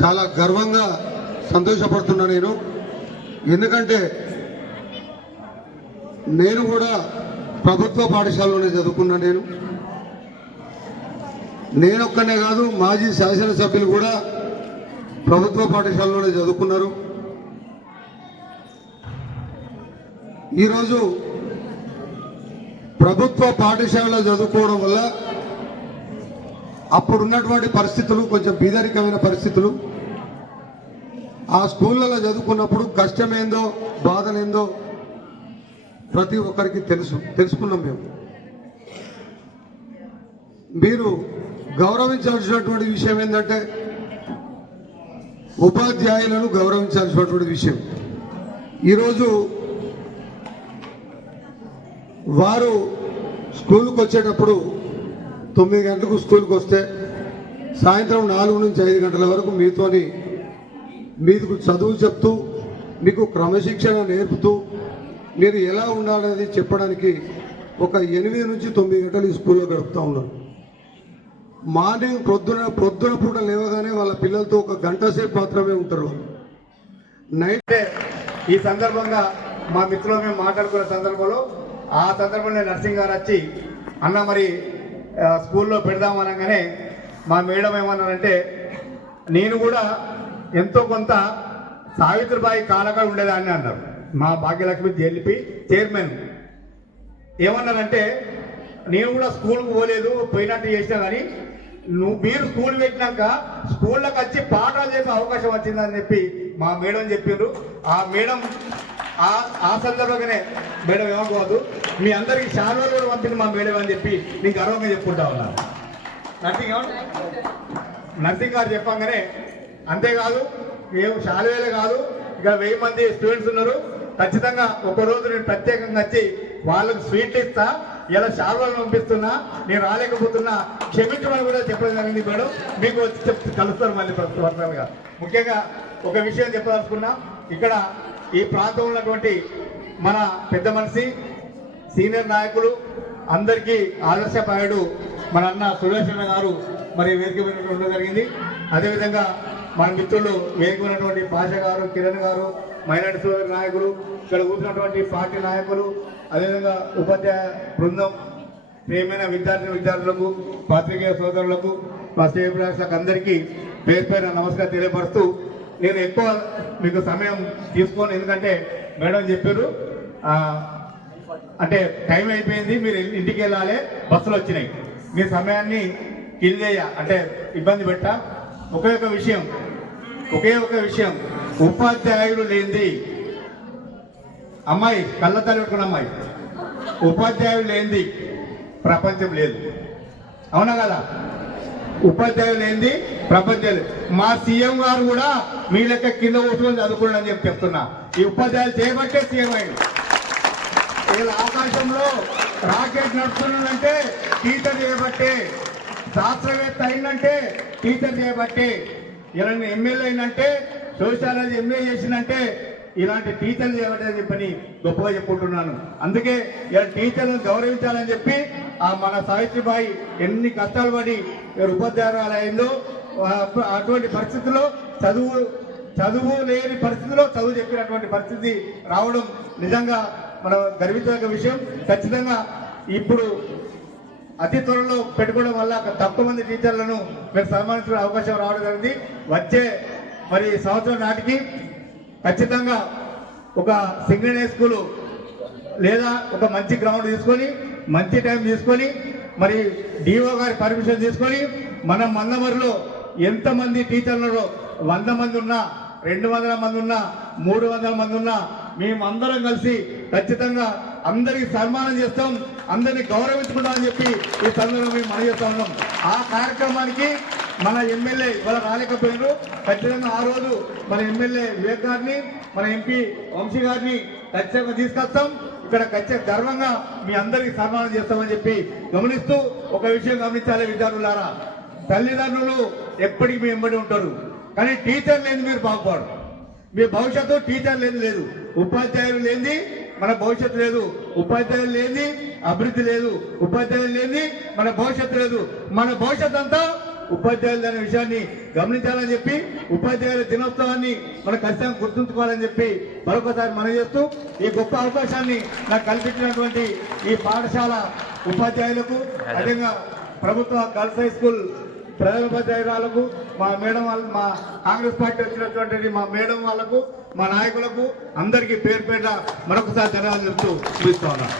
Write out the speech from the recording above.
చాలా గర్వంగా సంతోషపడుతున్నా నేను. ఎందుకంటే నేను కూడా ప్రభుత్వ పాఠశాలలోనే చదువుకున్నా. నేనొక్కనే కాదు, మాజీ శాసనసభ్యులు కూడా ప్రభుత్వ పాఠశాలలోనే చదువుకున్నారు. ఈరోజు ప్రభుత్వ పాఠశాలలో చదువుకోవడం వల్ల అప్పుడున్నటువంటి పరిస్థితులు కొంచెం బీదరికమైన పరిస్థితులు, ఆ స్కూళ్ళలో చదువుకున్నప్పుడు కష్టమేందో బాధనేందో ప్రతి ఒక్కరికి తెలుసుకున్నాం. మీరు గౌరవించాల్సినటువంటి విషయం ఏంటంటే ఉపాధ్యాయులను గౌరవించాల్సినటువంటి విషయం. ఈరోజు వారు స్కూల్కి వచ్చేటప్పుడు 9 గంటలకు స్కూల్కి వస్తే సాయంత్రం 4 నుంచి 5 గంటల వరకు మీకు చదువు చెప్తూ మీకు క్రమశిక్షణ నేర్పుతూ మీరు ఎలా ఉండాలనేది చెప్పడానికి ఒక 8 నుంచి 9 గంటలు ఈ స్కూల్లో గడుపుతూ ఉన్నారు. మార్నింగ్ పొద్దున పూట లేవగానే వాళ్ళ పిల్లలతో ఒక గంట సేపు మాత్రమే ఉంటారు. నైట్ ఈ సందర్భంగా మా మిత్రులు మేము మాట్లాడుకున్న సందర్భంలో ఆ సందర్భంలో నర్సింగ్ గారు వచ్చి అన్న మరి స్కూల్లో పెడదామనగానే మా మేడం ఏమన్నారంటే, నేను కూడా ఎంతో కొంత సావిత్రిబాయి కాలకాడ ఉండేదాన్ని అన్నారు. మా భాగ్యలక్ష్మి జేలిపి చైర్మన్ ఏమన్నారంటే, నేను కూడా స్కూల్కి పోలేదు, పోయినట్టు చేసినా కానీ మీరు స్కూల్ పెట్టినాక స్కూళ్ళకి వచ్చి పాఠాలు చేసే అవకాశం వచ్చిందని చెప్పి మా మేడం చెప్పారు. ఆ మేడం ఆ సందర్భంగానే మేడం ఏమనుకోవద్దు, మీ అందరికి శాలువాలు కూడా పంపింది మా మేడం అని చెప్పి నేను గర్వంగా చెప్పుకుంటా ఉన్నాను. నర్సింగ్ గారు చెప్పంగానే అంతేకాదు, మేము శాలువేలే కాదు, ఇక్కడ 1000 మంది స్టూడెంట్స్ ఉన్నారు, ఖచ్చితంగా ఒకరోజు నేను ప్రత్యేకంగా వచ్చి వాళ్ళకి స్వీట్లు ఇస్తా, ఇలా శాలువాలు పంపిస్తున్నా, నేను రాలేకపోతున్నా, క్షమించమని కూడా చెప్పడం జరిగింది మేడం. మీకు వచ్చి కలుస్తారు మళ్ళీ పర్సనల్గా. ముఖ్యంగా ఒక విషయం చెప్పదలుచుకున్నా, ఇక్కడ ఈ ప్రాంతంలో ఉన్నటువంటి మన పెద్ద మనిషి సీనియర్ నాయకులు అందరికీ ఆదర్శపాయుడు మన అన్న సురేష్ గారు మరి వేదిక ఉండడం జరిగింది. అదేవిధంగా మన మిత్రులు వేదిక ఉన్నటువంటి భాష గారు, కిరణ్ గారు, మైనార్టీ సోదరు నాయకులు, ఇక్కడ కూర్చున్నటువంటి పార్టీ నాయకులు, అదేవిధంగా ఉపాధ్యాయ బృందం, ప్రియమైన విద్యార్థులకు, పాత్రికేయ సోదరులకు, మా స్టేట్ అందరికీ పేరు పేరు నమస్కారం తెలియపరుస్తూ, నేను ఎక్కువ మీకు సమయం తీసుకోను, ఎందుకంటే మేడం చెప్పారు అంటే టైం అయిపోయింది, మీరు ఇంటికి వెళ్ళాలి, బస్సులు వచ్చినాయి, మీ సమయాన్ని కిల్ చేయ అంటే ఇబ్బంది పెట్టా. ఒకే ఒక విషయం, ఉపాధ్యాయులు లేనిది అమ్మాయి కళ్ళతల్లి పెట్టుకున్న అమ్మాయి, ఉపాధ్యాయులు లేనిది ప్రపంచం లేదు. అవునా కదా? ఉపాధ్యాయులు లేనిది ప్రపంచం లేదు. మా సీఎం గారు కూడా మీ లెక్క కింద కూర్చొని చదువుకోండి అని చెప్పి చెప్తున్నా. ఈ ఉపాధ్యాయులు చేయబట్టే సీఎం అయింది. ఇలా ఆకాశంలో రాకెట్ నడుస్తున్నాడంటే టీచర్ చేయబట్టే, శాస్త్రవేత్త అయిందంటే టీచర్ చేయబట్టే, ఇలా ఎమ్మెల్యే అయినంటే, సోషాలజీ ఎంఏ చేసిందంటే ఇలాంటి టీచర్లు చేయబట్టే చెప్పని గొప్పగా చెప్పుకుంటున్నాను. అందుకే ఇలా టీచర్లను గౌరవించాలని చెప్పి మన సావిత్రిబాయి ఎన్ని కష్టాలు పడి ఉపాధ్యాయురాలైందో, అటువంటి పరిస్థితుల్లో చదువు లేని పరిస్థితిలో చదువు చెప్పినటువంటి పరిస్థితి రావడం నిజంగా మనం గర్వించదగ్గ విషయం. ఖచ్చితంగా ఇప్పుడు అతి త్వరలో పెట్టుకోవడం వల్ల తక్కువ మంది టీచర్లను మీరు సన్మానించుకునే అవకాశం రావడం జరిగింది. వచ్చే మరి సంవత్సరం నాటికి ఖచ్చితంగా ఒక సింగరేణి స్కూలు లేదా ఒక మంచి గ్రౌండ్ తీసుకొని, మంచి టైం తీసుకొని, మరి డిఓ గారి పర్మిషన్ తీసుకొని, మన మందమరిలో ఎంతమంది టీచర్లలో 100 మంది ఉన్నా, 200 మంది ఉన్నా, 300 మంది ఉన్నా, మేమందరం కలిసి ఖచ్చితంగా అందరికి సన్మానం చేస్తాం, అందరినీ గౌరవించుకుంటామని చెప్పి ఈ సందర్భంగా మేము మనం చేస్తా ఉన్నాం. ఆ కార్యక్రమానికి మన ఎమ్మెల్యే ఇవాళ రాలేకపోయినారు. ఖచ్చితంగా ఆ రోజు మన ఎమ్మెల్యే వివేక్ గారిని, మన ఎంపీ వంశీ గారిని ఖచ్చితంగా తీసుకొస్తాం. ఇక్కడ ఖచ్చితంగా గర్వంగా మీ అందరికీ సన్మానం చేస్తామని చెప్పి గమనిస్తూ, ఒక విషయం గమనించాలి విద్యార్థులారా, తల్లిదండ్రులు ఎప్పటికీ మీ వెంబడి ఉంటారు, కానీ టీచర్ లేని మీరు బాగుపడరు. మీ భవిష్యత్తు టీచర్ లేదు, ఉపాధ్యాయులు లేని మన భవిష్యత్తు లేదు, ఉపాధ్యాయులు లేని అభివృద్ధి లేదు, ఉపాధ్యాయులు లేని మన భవిష్యత్తు లేదు. మన భవిష్యత్తు అంతా ఉపాధ్యాయులు అనే విషయాన్ని గమనించాలని చెప్పి ఉపాధ్యాయుల దినోత్సవాన్ని మనం ఖచ్చితంగా గుర్తుంచుకోవాలని చెప్పి మరొకసారి మనం చేస్తూ ఈ గొప్ప అవకాశాన్ని నాకు కల్పించినటువంటి ఈ పాఠశాల ఉపాధ్యాయులకు అదేవిధంగా ప్రభుత్వ గర్ల్స్ హై స్కూల్ ప్రధానోపాధ్యాయురాలకు మా మేడం వాళ్ళ మా కాంగ్రెస్ పార్టీ వచ్చినటువంటి మా మేడం వాళ్ళకు మా నాయకులకు అందరికీ పేరు పేరున మరొకసారి ధన్యవాదాలు చెప్తూ చూపిస్తా ఉన్నాను.